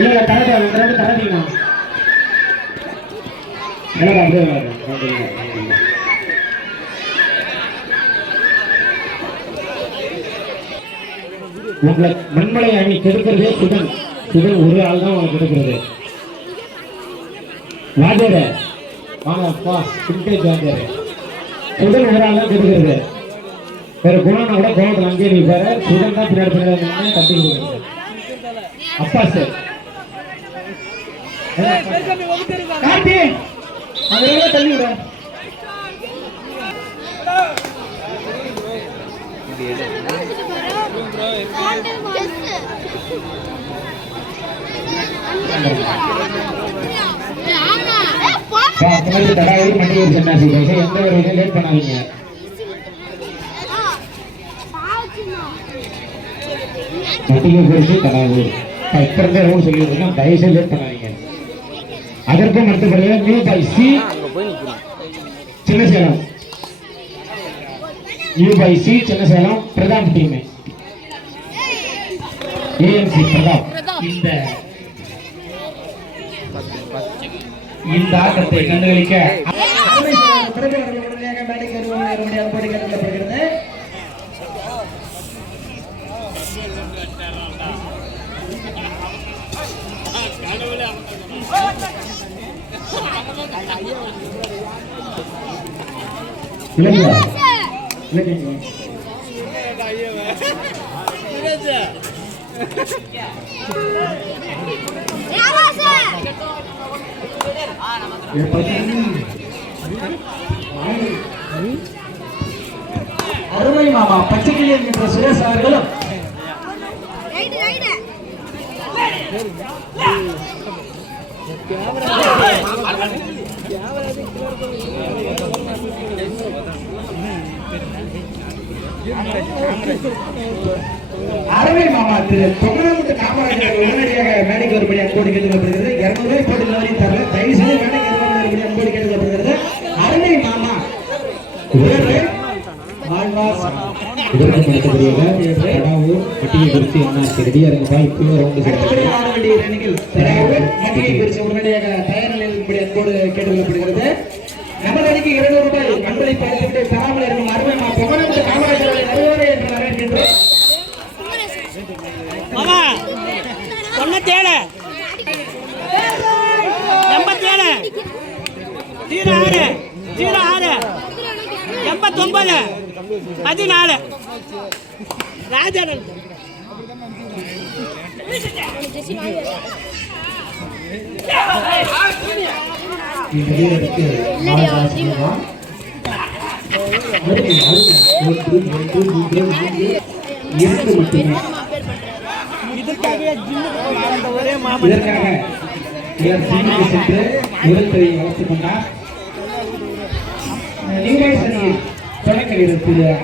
இல்ல தரதீங்கண்ணா எனக்கு அப்படியே உங்களை மண்மலை அணி கெடுக்கிறதே சுதன் ஒரு ஆள் தான் உங்களுக்கு கெடுக்கிறது. வாஜரு வாங்கப்பா விண்டேஜ் வாஜரு சுதன் ஒரு ஆள் தான் கெடுக்கிறது. வேற குணம்னா கூட கோவத்தில் அங்கேயே நிற்பாரு. சுதன் தான் பின்னாடி பின்னாடி தட்டி கொடுக்குறது. அப்பா சார் கார்த்தி அதெல்லாம் தள்ளி விட லேட் பண்ணாதீங்க. மட்டிகை குறித்து தடாவூர் சொல்லியிருக்கேன். தயவுசெய்து லேட் பண்ணாதீங்க. அதற்கும் அடுத்தபடியாக நியூ பை சி சின்னசேலம் சின்னசேலம் பிரதாப் டீம் ஏஎம்சி பிரதாப் இந்த ஆட்டத்தை கண்டுகளிக்க அருமை மாமா பச்சைக்கிளி என்கின்ற சுரேஷ் அவர்களும் அருமை மாமா திரு தொகுதி காமராஜர் உடனடியாக மேடைக்கு வரும்படி அன்போடு கேட்டுக்கொள்ளப்படுகிறது. 200 ரூபாய் போட்டு நிலவரி தரல. தயவு செய்து மேடைக்கு வரும்படி அன்போடு கேட்டுக்கொள்ளப்படுகிறது. அருமை மாமா கேட்டுக்கொள்ளப்படுகிறது. நமது அணிக்கு 200 ரூபாய் அன்பளை பரிசு தராமல் இருக்கும் அருமை பொகனமுத்து காமராஜர்களை நடுவோடு என்று வரவேற்கின்றோம். ராஜாடன்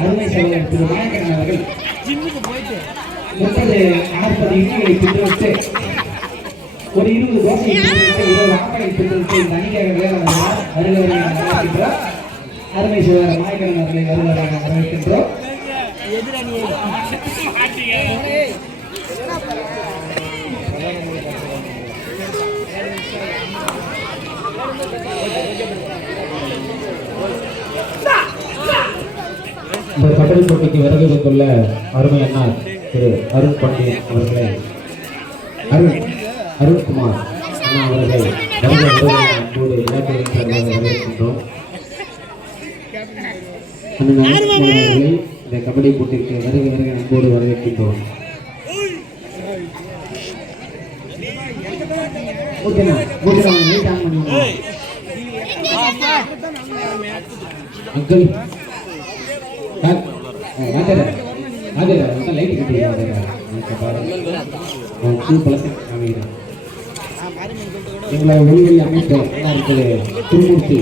அருமை சகோதரர் திரு மாயக்கரன் அவர்கள் 30-40 இட்லிகளை பெற்றுவிட்டு ஒரு 20 தோசை 20 ஆட்களை பெற்றுவிட்டு இந்த அணியாக வேளாண் வரவேற்கின்றோம். அருமை சகோதரர் மாயக்கரன் அவர்களை வருவதாக வரவேற்கின்றோம். இந்த கபடி போட்டிக்கு வருகை வந்துள்ள அருமை அண்ணார் திரு அருண் பாண்டியன் அவர்களை அருண்குமார் அண்ணா அவர்களை அன்போடு வரவேற்கின்றோம். இந்த கபடி போட்டிக்கு வருகை அன்போடு வரவேற்கின்றோம். அங்கிள் லைட் எங்களை ஒளிவெளி அமைப்பு திருமூர்த்தி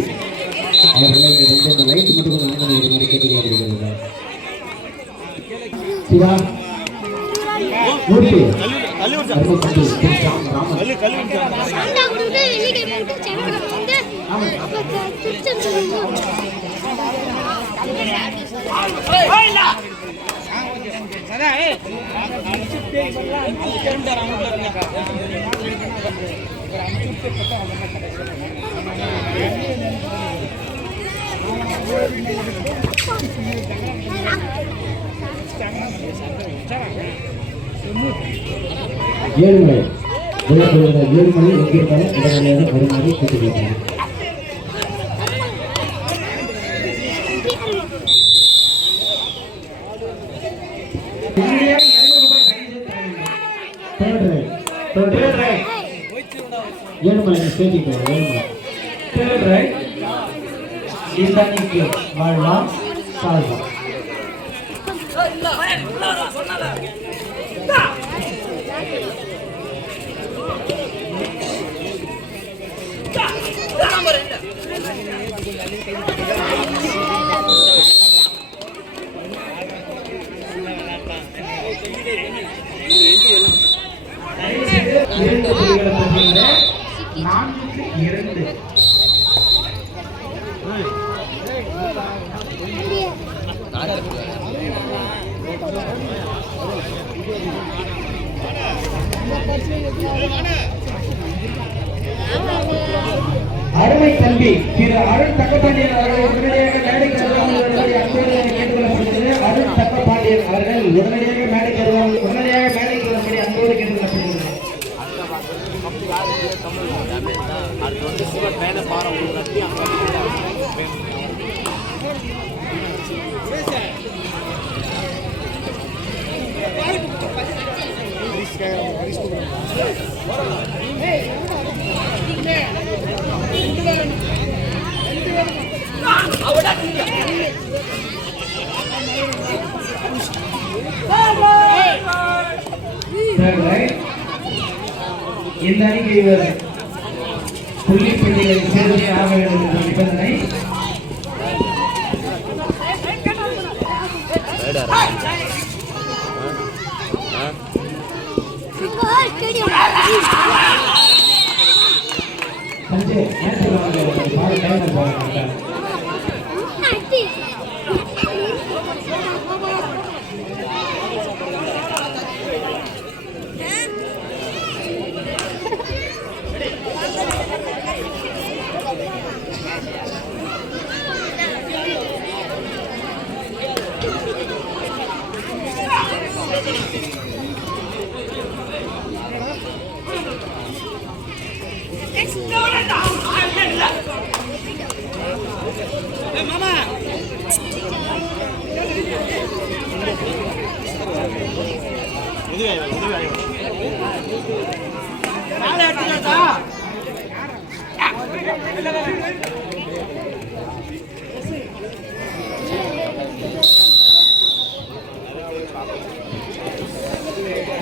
அவர்களை இந்த லைட் மட்டும் ஆன் பண்ணி மாதிரி கேட்டுக்கொள்ளப்படுகிறது. சிவா மூர்த்தி ஏழுமலை ஏழுமலை எங்கிருந்தாலும் உடனடியாக வருமாறி கேட்டுக்கொள்கிறேன். ஏழுமலை பேசிக்கோ. ஏழுமலை இந்த வாழ்வா சால்வா. அருமை தம்பி திரு அருண் தக்கபாண்டியன் அவர்கள் உடனடியாக மேடைக்கு வருவார்கள். அருண் தக்கபாண்டியன் அவர்கள் உடனடியாக மேடைக்கு வருவார்கள். உடனடியாக மேடைக்கு வரும்படி அன்போடு கேட்டுக்கொள்ளப்படுகிறது. இந்த அணிக்கு இவர் புள்ளி பள்ளிகளை சேர்ந்தே ஆக வேண்டும் என்ற நிபந்தனை.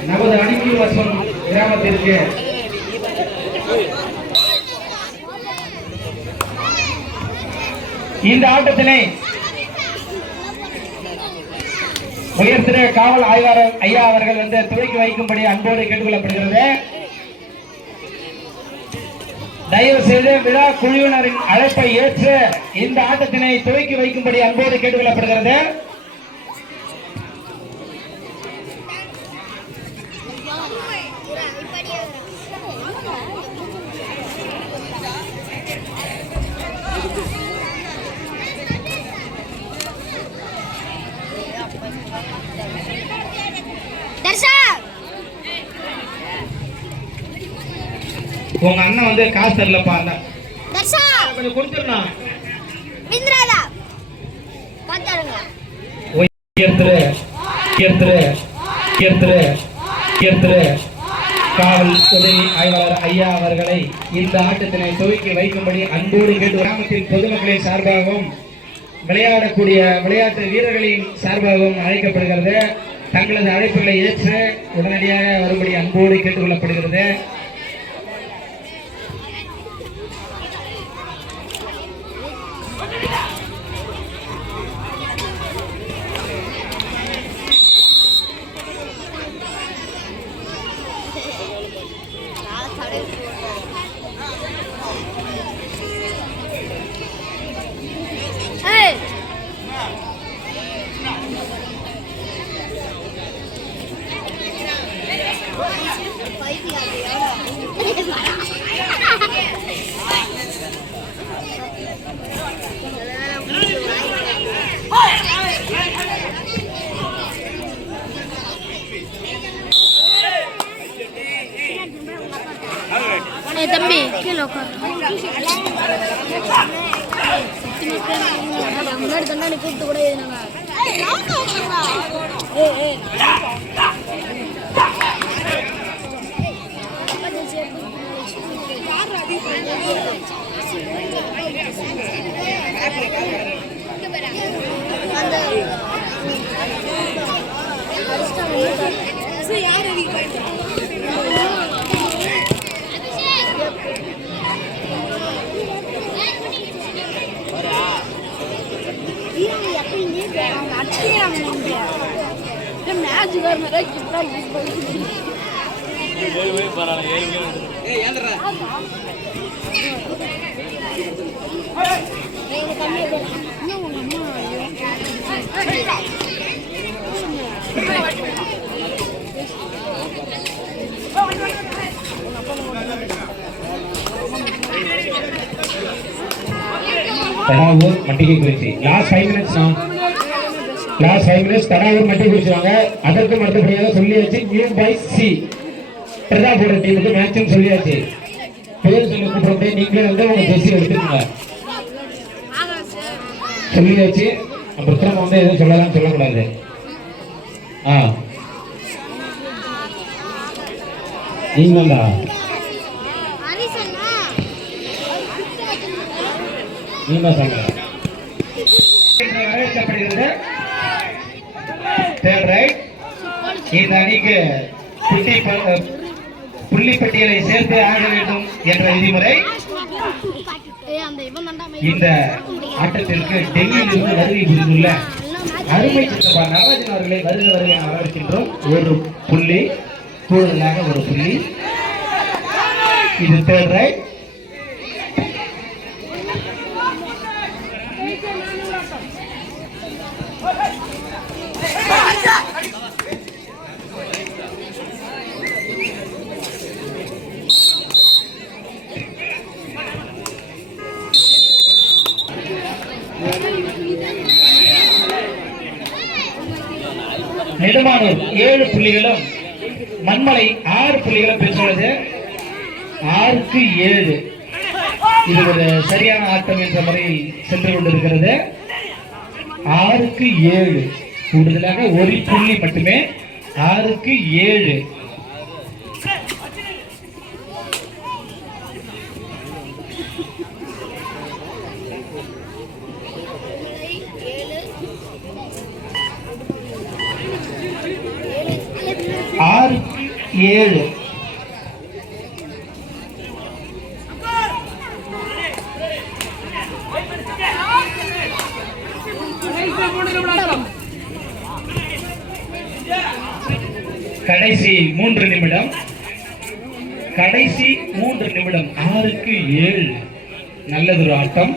நமது அணிக்கு வசம் கிராமத்திற்கு இந்த ஆட்டத்தினை உயர் திரு காவல் ஆய்வாளர் ஐயா அவர்கள் வந்து துவக்கி வைக்கும்படி அன்போடு கேட்டுக்கொள்ளப்படுகிறது. தயவு செய்து விழா குழுவினரின் அழைப்பை ஏற்று இந்த ஆட்டத்தினை துவக்கி வைக்கும்படி அன்போடு கேட்டுக்கொள்ளப்படுகிறது. உங்க அண்ணன் வந்து காசு தரலப்பா, கொஞ்சம் கொடுத்துடலாம். காவல் உதவி ஆய்வாளர் ஐயா அவர்களை இந்த ஆட்டத்தினை துவக்கி வைக்கும்படி அன்போடு கேட்டு கிராமத்தின் பொதுமக்களின் சார்பாகவும் விளையாடக்கூடிய விளையாட்டு வீரர்களின் சார்பாகவும் அழைக்கப்படுகிறது. தங்களது அழைப்புகளை ஏற்று உடனடியாக வரும்படி அன்போடு கேட்டுக்கொள்ளப்படுகிறது. தம்பி கீழே உட்காரு. முன்னாடி தண்ணி கூப்பிட்டு கூட தடாவூர் மட்டிகை குறிச்சி லாஸ்ட் 5 minutes லாஸ்ட் 5 minutes தடாவூர் மட்டிகை குறிச்சி வாங்க. அதற்கும் அடுத்தபடியாக சொல்லியாச்சு நியூ பை சி பிரதாபுர டீமுக்கு மேட்சும் சொல்லியாச்சு. பேர் சொல்லி கூப்பிட்டு நீங்களே வந்து உங்க ஜெர்சி எடுத்துக்கோங்க சொல்லியாச்சு. அப்புறம் திரும்ப வந்து எதுவும் சொல்லக்கூடாது. நீங்களா நீங்க சொல்லுங்க. இந்த அணிக்கு புள்ளிப்பட்டியலை சேர்த்து ஆக வேண்டும் என்ற விதிமுறை. இந்த ஆட்டத்திற்கு டெல்லியிலிருந்து வருகை புரிந்துள்ள அருமை சித்தப்பா நடராஜன் அவர்களை வருகை வரவேற்கின்றோம். ஒரு புள்ளி கூடுதலாக ஒரு புள்ளி. இது தேர்ட் ரைட். நெடுமானூர் 7 புள்ளிகளும் மண்மலை 6 புள்ளிகளும் பெற்றுள்ளது. 6க்கு 7. இது ஒரு சரியான ஆட்டம் என்ற முறையில் சென்று கொண்டிருக்கிறது. 6க்கு 7 கூடுதலாக ஒரு புள்ளி மட்டுமே. 6க்கு 7. கடைசி 3 நிமிடம். 6க்கு 7. நல்லதொரு ஆட்டம்.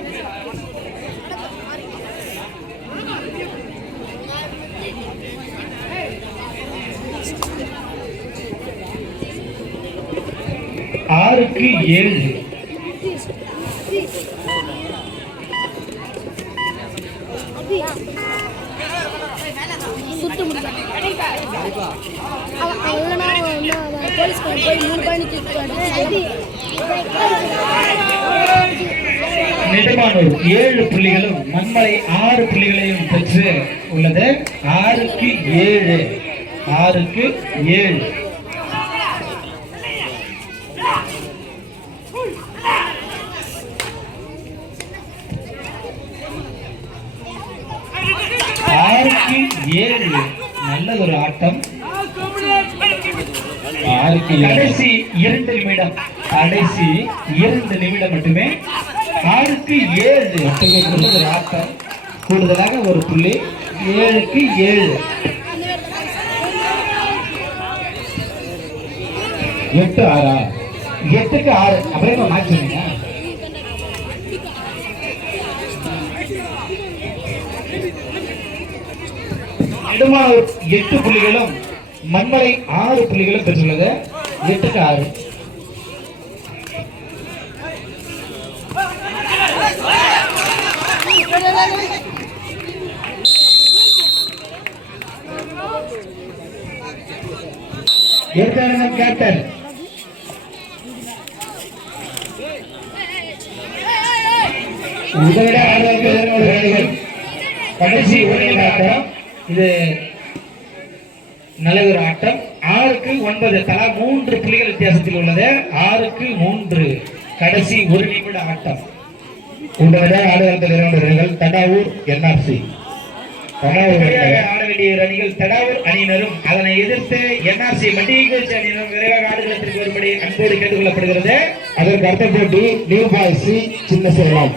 ஆறுக்கு 7. நெடுமானூர் 7 புள்ளிகளும் மண்மலை 6 புள்ளிகளையும் பெற்று உள்ளது. 6க்கு 7. 6க்கு 7. நல்லதொரு ஆட்டம். கடைசி 2 நிமிடம். கடைசி 2 நிமிடம் மட்டுமே. 6க்கு 7 ஆட்டம். கூடுதலாக ஒரு புள்ளி. 7க்கு 7. 8 6. 8க்கு 6. அப்படியே மேட்ச் சொன்னீங்க. நெடுமானூர் 8 புள்ளிகளும் மண்மலை 6 புள்ளிகளும் பெற்றுள்ளது. 8க்கு 6. கேப்டன் இதைவிட ஆடுவதற்கு 2 வேலைகள். கடைசி ஒரு ஆட்டம். இது நல்ல ஒரு ஆட்டம். 6க்கு 9 தலா 3 புள்ளிகள் வித்தியாசத்தில் உள்ளது. 6க்கு 3 கடைசி ஒரு நிமிட ஆட்டம். உங்களுடைய ஆடுகளத்தில் 2 அணிகள் தடாவூர் என்ஆர்சி. ஆட வேண்டிய அணிகள் தடாவூர் அணியினரும் அதனை எதிர்த்து என்ஆர்சி மண்டிகோச்சி அணியினரும் விரைவாக ஆடுகளத்திற்கு வரும்படி அன்போடு கேட்டுக் கொள்ளப்படுகிறது. அதற்கு அடுத்த போட்டி நியூ பாய் சி சின்ன சேலம்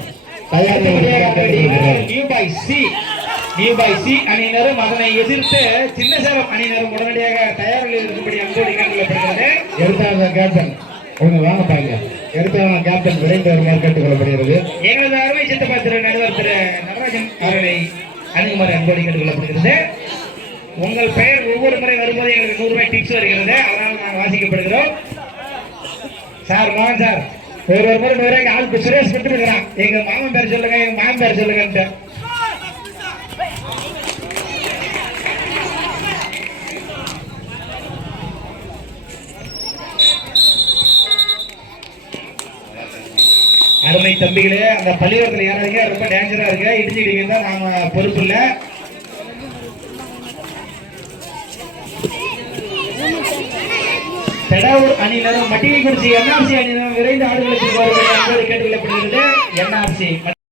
நியூ பாய் சி அணியினரும் அதனை எதிர்த்து சின்னசேலம் அணியினரும் உடனடியாக தயாரில் இருக்கும்படி அன்போடு கேட்டுக் கொள்ளப்படுகிறது. எடுத்தாங்க கேப்டன் ஒண்ணு வாங்க பாருங்க. எடுத்தாங்க கேப்டன் விரைந்து வருமாறு கேட்டுக் கொள்ளப்படுகிறது. எங்களது அருமை சித்தப்பா திரு நடுவர் திரு நடராஜன் அவர்களை அணுகுமாறு அன்போடு கேட்டுக் கொள்ளப்படுகிறது. உங்கள் பெயர் ஒவ்வொரு முறை வரும்போது எங்களுக்கு 100 ரூபாய் டிப்ஸ் வருகிறது. அதனால் நாங்கள் வாசிக்கப்படுகிறோம். சார் மோகன் சார் ஒரு முறை 100 ஆளுக்கு சுரேஷ் விட்டு இருக்கிறான். எங்க மாமன் பேர் சொல்லுங்க, எங்க மாமன் பேர் சொல்லுங்க. அருமை தம்பிகளே, அந்த பள்ளிக்கூடத்தில் ஏறாதீங்க, ரொம்ப டேஞ்சரா இருக்கு. இடிஞ்சிடுவீங்க தான் நாம பொறுப்பு இல்ல. தடாவூர் அணியினரும் மட்டிகைக்குறிச்சி என்ஆர்சி அணியினரும் விரைந்து ஆடுகளுக்கு கேட்டுக்கொள்ளப்படுகிறது. என்ஆர்சி